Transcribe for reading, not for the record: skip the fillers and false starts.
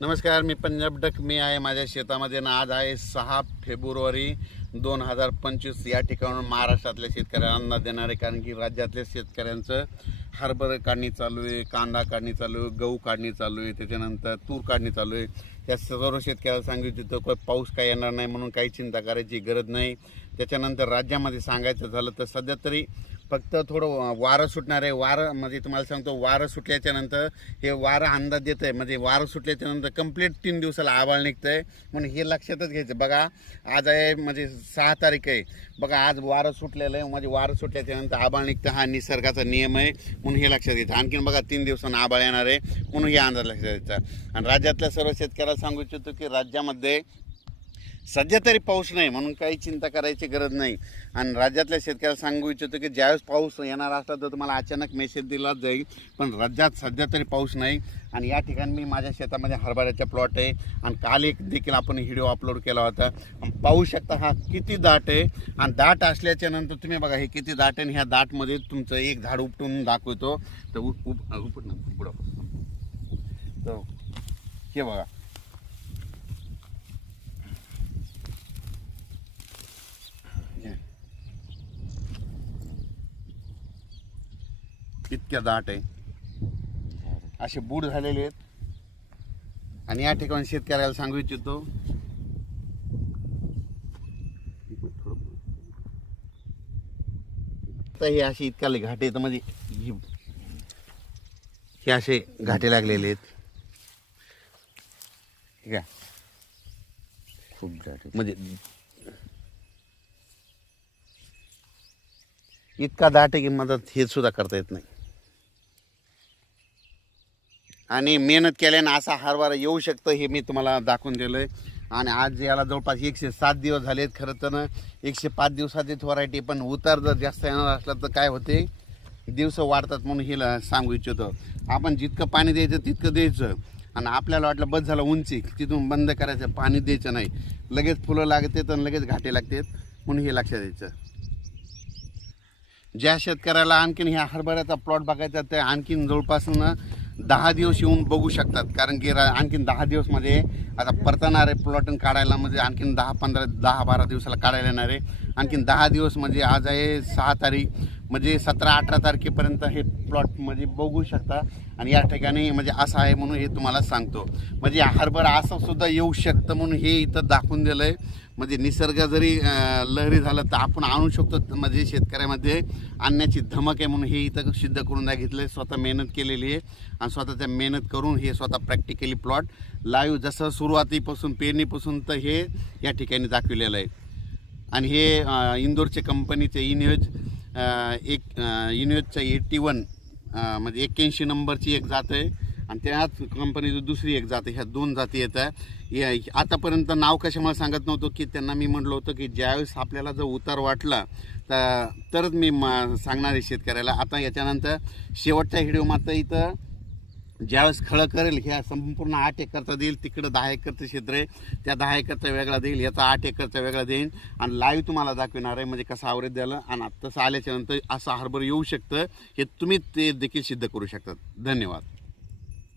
नमस्कार, मी पंजाब डक. मी आहे माझ्या शेतामध्ये ना. आज आहे 6 फेब्रुवारी 2025. या ठिकाणून महाराष्ट्रातल्या शेतकऱ्यांना अंदाज देणार आहे, कारण की राज्यातल्या शेतकऱ्यांचं हरभरा काढणी चालू आहे, कांदा काढणी चालू आहे, गहू काढणी चालू आहे, त्याच्यानंतर तूर काढणी चालू आहे. या सर्व शेतकऱ्याला सांगितलं होतं पाऊस काय येणार नाही म्हणून काही चिंता करायची गरज नाही. त्याच्यानंतर राज्यामध्ये सांगायचं झालं तर सध्या तरी फक्त थोडं वारं सुटणार आहे. वारं म्हणजे तुम्हाला सांगतो, वारं सुटल्याच्या नंतर हे वारं अंदाज देतं आहे, म्हणजे वारं सुटल्याच्या नंतर कंप्लीट 3 दिवसाला आभाळ निघतं आहे, म्हणून हे लक्षातच घ्यायचं. बघा आज आहे म्हणजे 6 तारीख आहे. बघा आज वारं सुटलेलं आहे, म्हणजे वारं सुटल्याच्या नंतर आभाळ निघतं, हा निसर्गाचा नियम आहे, म्हणून हे लक्षात घ्यायचं. आणखीन बघा 3 दिवसांना आभाळ येणार आहे, म्हणून हे अंदाज लक्षात घ्यायचा. आणि राज्यातल्या सर्व शेतकऱ्याला सांगू इच्छितो की राज्यामध्ये सध्या तरी पाऊस नाही, म्हणून काही चिंता करायची गरज नाही. आणि राज्यातल्या शेतकऱ्याला सांगू इच्छितो की ज्यावेळेस पाऊस येणार असला तर तुम्हाला अचानक मेसेज दिला जाईल, पण राज्यात सध्या तरी पाऊस नाही. आणि या ठिकाणी मी माझ्या शेतामध्ये हरभऱ्याचा प्लॉट आहे, आणि काल एक देखील आपण व्हिडिओ अपलोड केला होता. पाहू शकता हा किती दाट आहे, आणि दाट असल्याच्या नंतर तुम्ही बघा हे किती दाट आहे. आणि ह्या दाटमध्ये तुमचं एक झाड उपटून दाखवतो तर पुढं तर हे बघा, इतक्या दाट आहे, असे बूड झालेले आहेत. आणि या ठिकाणी शेतकऱ्याला सांगू इच्छितो तर हे असे इतक्या घाटे आहेत, म्हणजे हे असे घाटे लागलेले आहेत. ठीक आहे, खूप दाट म्हणजे इतका दाट आहे की मदत हे सुद्धा करता येत नाही. आणि मेहनत केल्याने असा हरभरा येऊ शकतं हे मी तुम्हाला दाखवून दिलं आहे. आणि आज याला जवळपास 107 दिवस झालेत. खरं तर 105 दिवसाचीच व्हरायटी, पण उतार जर जास्त येणार असला तर काय होते, दिवस वाढतात, म्हणून हिला सांगू इच्छितो. आपण जितकं पाणी द्यायचं तितकं द्यायचं, आणि आपल्याला वाटलं बस झालं उंची तिथून बंद करायचं, पाणी द्यायचं नाही. लगेच फुलं लागतात आणि लगेच घाटे लागतात, म्हणून हे लक्षात द्यायचं. ज्या शेतकऱ्याला आणखीन ह्या हरभऱ्याचा प्लॉट बघायचा ते आणखीन जवळपास 10 दिवस येऊन बघू शकतात, कारण की आणखीन 10 दिवसमध्ये आता परतणार आहे प्लॉट काढायला, म्हणजे आणखीन 10-12 दिवसाला काढायला येणार आहे. आणखीन 10 दिवस म्हणजे आज आहे 6 तारीख, म्हणजे 17-18 तारखेपर्यंत हे प्लॉट म्हणजे बघू शकता. आणि या ठिकाणी म्हणजे असं आहे म्हणून हे तुम्हाला सांगतो, म्हणजे हरभरा असं सुद्धा येऊ शकतं म्हणून हे इथं दाखवून दिलं आहे. म्हणजे निसर्ग जरी लहरी झालं तर आपण आणू शकतो, म्हणजे शेतकऱ्यामध्ये आणण्याची धमक आहे, म्हणून हे इथं सिद्ध करून दाखवलं आहे. स्वतः मेहनत केलेली आहे, आणि स्वतःच्या मेहनत करून हे स्वतः प्रॅक्टिकली प्लॉट लाईव्ह जसं सुरुवातीपासून पेरणीपासून तर हे या ठिकाणी दाखवलेलं आहे. आणि हे इंदोरचे कंपनीचे इन्व्हेजचं 81 म्हणजे 81 नंबरची एक जात आहे, आणि त्याच कंपनीची दुसरी एक जात आहे. ह्या 2 जाती येतात. आतापर्यंत नाव कशामुळे सांगत नव्हतं की त्यांना मी म्हटलं होतं की ज्यावेळेस आपल्याला जर उतार वाटला तरच मी सांगणार आहे शेतकऱ्याला. आता याच्यानंतर शेवटच्या व्हिडिओ मात्र इथं ज्यावेळेस खळं करेल, ह्या संपूर्ण 8 एकरचा देईल, तिकडं 10 एकरचं क्षेत्र आहे, त्या 10 एकरचा वेगळा देईल, याचा 8 एकरचा वेगळा देईल, आणि लाईव्ह तुम्हाला दाखवणार आहे म्हणजे कसं आवरेज द्यायला. आणि तसं आल्याच्यानंतर असं हरभरा येऊ शकतं, हे तुम्ही ते देखील सिद्ध करू शकतात. धन्यवाद.